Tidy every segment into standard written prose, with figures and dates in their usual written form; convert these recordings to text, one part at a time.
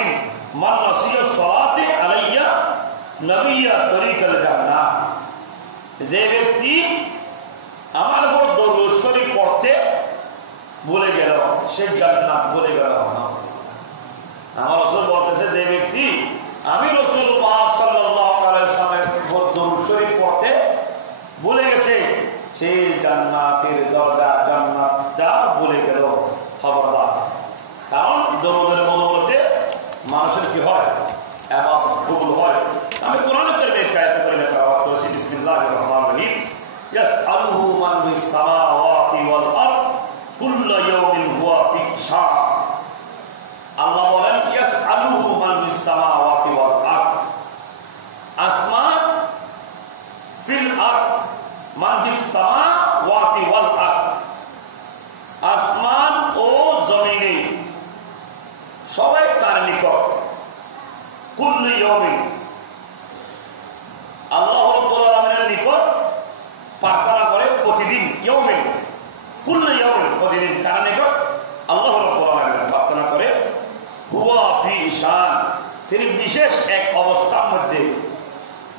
আমিন মান নাসিয়া সালাতি আলাইয়া নবিয়া তরিকাল জান্নাহ, যে ব্যক্তি আমার উপর দরুদ শরীফ পড়তে ভুলে গেল সে জান্নাত ভুলে গেল। আমার রাসূল বলতেছে যে ব্যক্তি আমি রাসূল পাক সাল্লাল্লাহু আলাইহি ওয়াসাল্লামের উপর দরুদ শরীফ পড়তে ভুলে গেছে সে জান্নাতের দরজা জান্নাতটা ভুলে গেল। খবরদার, কারণ দরুদের বদৌলতে মানুষের কি হয়? ইবাদত কবুল হয়। আমি কোরআনে কারিমে একটা আয়াত পড়ে তেলাওয়াত করেছি, বিসমিল্লাহির রহমানির রহিম, ইয়াসআলুহু মান ফিস সামাওয়াতি ওয়াল আরদ কুল্লু ইয়াউমিন হুয়া ফি শান। আল্লাহ বলেন ইয়াসআলুহু মান ফিস সামাওয়াতি ওয়াল আরদ, আসমান ফিল আরদ মান ফিস সামাওয়াতি ওয়াল আরদ, আসমান ও জমিনে সবাই তার নিকট। কুল্লু ইয়াউমিন, আল্লাহ রাব্বুল আলামিনের নিকট প্রার্থনা করে প্রতিদিন। ইয়াউমিন, কুল্লু ইয়াউমিন, প্রতিদিন কার নিকট? আল্লাহ রাব্বুল আলামিনের প্রার্থনা করে। হুয়া ফি শান, তিনি বিশেষ এক অবস্থার মধ্যে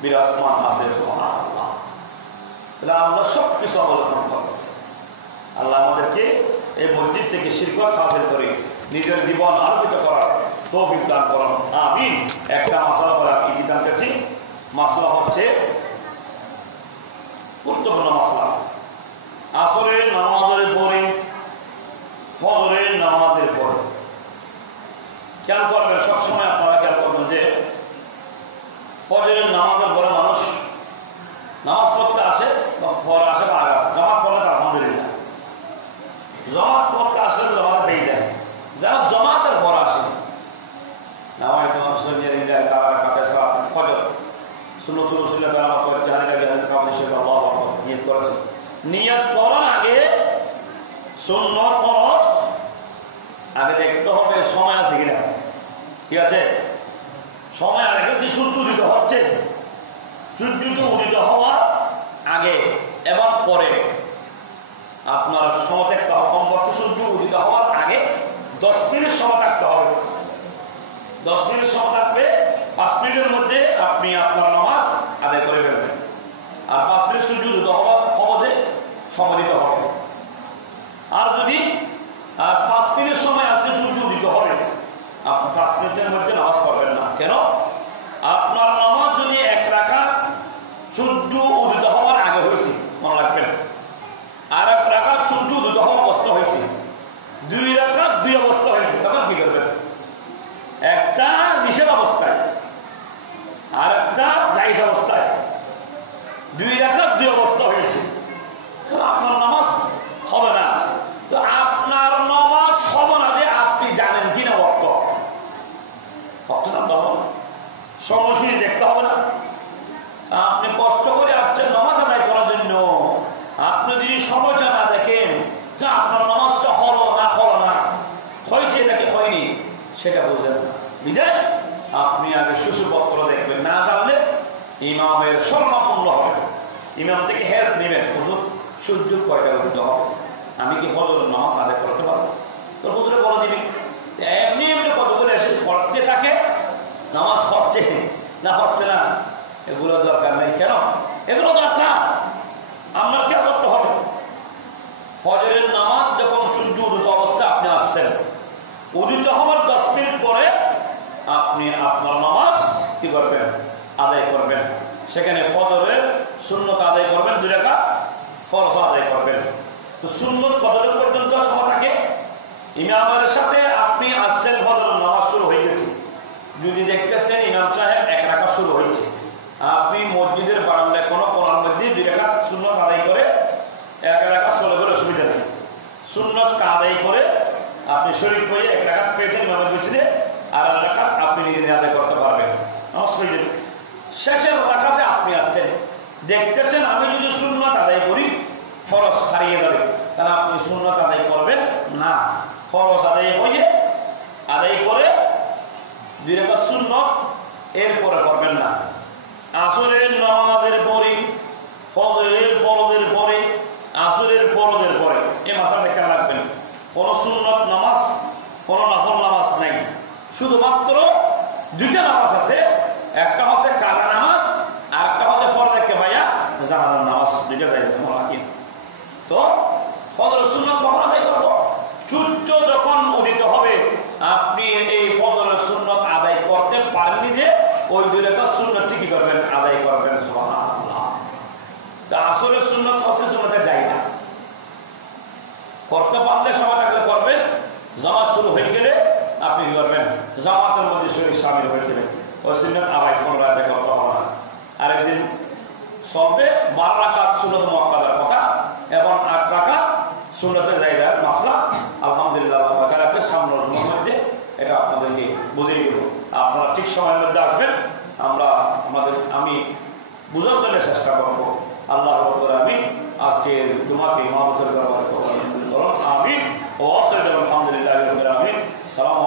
বিরাজমান আছে। সুবহানাল্লাহ। তাহলে আমরা সব কিছু অবলোকন করতেছি। আল্লাহ আমাদেরকে এই মসজিদ থেকে শিরকত হাসিল করে নিজের জীবন আলোকিত করার তৌফিক দান করুন, আমিন। একটা মাসলা বলা কি দান করছি, মাসলা হচ্ছে গুরুত্বপূর্ণ মাসলা। আসরের নামাজের পরে, ফজরের নামাজের পরে খেয়াল করবেন, সবসময় আপনারা খেয়াল করবেন যে ফজরের নামাজের পরে মানুষ নামাজ পড়তে আসে, পরে আসে বা আগে আসে। জামাত পড়লে তো আলহামদুলিল্লাহ, জমাত পড়তে আসলে জমাত পেয়ে যায়। যারা জমাতের পর আসে নিয়ত করার আগে সুন্নত ফরজ আগে দেখতে হবে সময় আছে কিনা। ঠিক আছে, সময় আগে কি সূর্য উদিত হচ্ছে, সূর্য উদিত হওয়ার আগে এবং পরে আপনার সময় থাকতে হবে। কমপক্ষে সূর্য উদিত হওয়ার আগে 10 মিনিট সময় থাকতে হবে। 10 মিনিট সময় থাকবে, 5 মিনিটের মধ্যে আপনি আপনার নামাজ আদায় করে ফেলবেন। আর 5 মিনিট সূর্য উদিত হওয়ার খবরে সময় দিতে হবে। আর যদি 5 মিনিট সময় আসলে সূর্য উদিত হবে, আপনি 5 মিনিটের মধ্যে নামাজ পড়বেন না। কেন? আপনার নামাজ যদি 1 রাকাত সূর্য উদিত হওয়ার আগে হয়েছে, মনে রাখবেন, আর 1 রাকাত সূর্য উদিত হওয়া অবস্থা হয়েছে, 2 রাকাত 2 অবস্থা হয়েছে, তখন কি করবেন? একটা নিষেধ অবস্থায় আর একটা জায়েজ অবস্থায়, 2 রাকাত 2 অবস্থা হয়েছে, আপনার নামাজ হবে না। তো আপনার নামাজ হবে না যে আপনি জানেন কিনা বক্ত জানতে হবে না, সময় দেখতে হবে না। আপনি কষ্ট করে আসছেন নামাজ আদায় করার জন্য, আপনি যদি সময়টা না দেখেন যে আপনার নামাজটা হলো না হয়েছে নাকি হয়নি সেটা বুঝেন না। বিদায় আপনি আগে সুসুপত্র দেখবেন, না জানলে ইমামের স্বর্ণাপন্ন হবে। ইমাম থেকে হেল্প নেবেন, হুজুর সূর্য কয়টা উদিত হবে, আমি কি ফজরের নামাজ আদায় করতে পারবো? তো হুজুরে বলে দিবি। এমনি এমনি কতগুলো এসে পড়তে থাকে, নামাজ হচ্ছে না হচ্ছে না, এগুলো দরকার নেই। কেন? এগুলো দরকার, আপনার কে করতে হবে। ফজরের নামাজ যখন সূর্য উদিত অবস্থা আপনি আসছেন, উদিত হওয়ার 10 মিনিট পরে আপনি আপনার নামাজ কি করবেন? আদায় করবেন। সেখানে ফজরের সুন্নত আদায় করবেন, 2 রাকাত ফরজ আদায় করবেন। তো সুন্নত কতটুকু পর্যন্ত সময় থাকে? ইমামের সাথে আপনি আসছেন, ফজরের নামাজ শুরু হয়ে গেছে, যদি দেখতেছেন ইমাম সাহেব 1 রাকাত শুরু হয়েছে, আপনি মসজিদের বারান্দায় কোনো কোণার মধ্যে 2 রাকাত সুন্নত আদায় করে 1 রাকাত চলে গেলে অসুবিধা নেই। সুন্নত আদায় করে আপনি শরীর হয়ে 1 রাকাত পেয়েছেন ইমামের পিছনে, আর 1 রাকাত আপনি নিজে আদায় করতে পারবেন, নামাজ হয়ে যাবে। শেষের রাকাতে আপনি আসছেন, দেখতেছেন আমি যদি সুন্নত আদায় করি ফরজ হারিয়ে যাবে, তাহলে আপনি সুন্নত আদায় করবেন না। ফরজ আদায় করে 2 রাকাত সুন্নত এরপরে করবেন না। আসরের নামাজের পরে, ফজরের ফরজের পরে, আসরের ফরজের পরে এই মাসালা খেয়াল রাখবেন। কোন সুন্নত নামাজ, কোন নফল নামাজ নাই, শুধুমাত্র শুধুমাত্র দুইটা নামাজ আছে, একটা হচ্ছে কাজা নামাজ আর একটা হচ্ছে ফরজে কিফায়া জানাজার নামাজ, দুইটা জায়গা আছে। তো ফজরের সুন্নাত কখন আদায় করবো? সূর্য যখন উদিত হবে আপনি এই ফজরের সুন্নাত আদায় করতে পারেননি যে ওই দুই রাকাত সুন্নাতটি কি করবেন? আদায় করবেন। সুবহানাল্লাহ। তা আসরের সুন্নাত হচ্ছে সুন্নাতে যায় না, করতে পারলে সময় থাকলে করবেন, জামাত শুরু হয়ে গেলে আপনি কি করবেন? জামাতের মধ্যে শরীর সামিল হয়েছিলেন ওই সুন্নাত আদায় 15 আদায় করতে হবে না। আরেকদিন চলবে 12 রাকাত সুন্নাত মুআক্কাদার কথা এবং 8 রাকাত সুন্নাতের জায়গার মাসলা। আলহামদুলিল্লাহ সামনের মধ্যে এটা আপনাদেরকে বুঝিয়ে দেব, আপনারা ঠিক সময়ের মধ্যে আসবেন, আমি বুঝার জন্য চেষ্টা করবো। আল্লাহ রাব্বুল আমিন আজকের জুমাকে ইমামতের ব্যাপারে আমিন ও আলহামদুলিল্লাহ রাব্বিল আলামিন। সালামু